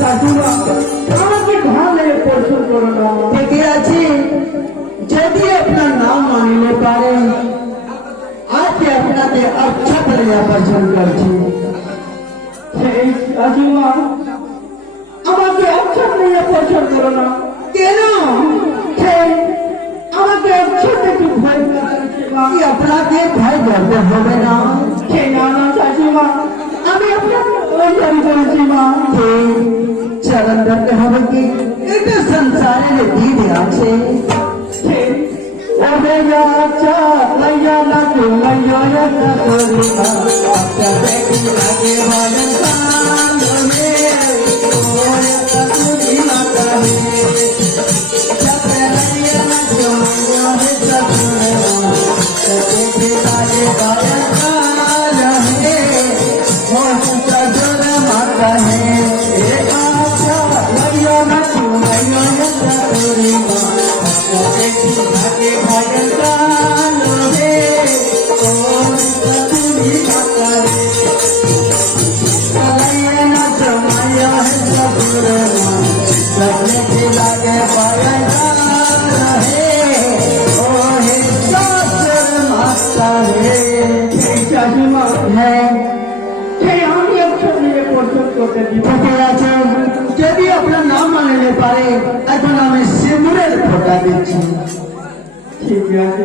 শাশুড়া আমাকে ঢালে পছন্দ করো না। ঠিকই আছে, যদি আপনার নাম মানিলে পারে আজকে আপনাকে অক্ষত লিয়া পছন্দ করছি। সেই শাশুড়া আমাকে অক্ষত নিয়ে পছন্দ করো না। কেন? সেই আমাকে অক্ষত একটু ভয় করছে মা। কি আপনাকে ভয় করতে হবে না? সেই না না শাশুড়া আমি আপনাকে ওই দাবি করেছি মা। চরণ ধরতে হবে কি? এটা সংসারের বিধি আছে। ওরে আচ্ছা লাইয়া না কেউ লাইয়া একটা করি না। আচ্ছা দেখি লাগে বলেন কানে ওরে কতরি মাতা হে যাতে লাইয়া না কেউ ওরে কতরি দেখি লাগে বলেন কানে মোর কতরি মাতা হে আচ্ছা লাইয়া না কেউ লাইয়া একটা করি না দেখি লাগে বলেন কানে ওরে কতরি মাতা হে যদি আপনার নাম মানলে পারে এখন আমি সিঁদুরের ফোঁটা দিচ্ছি। ঠিক আছে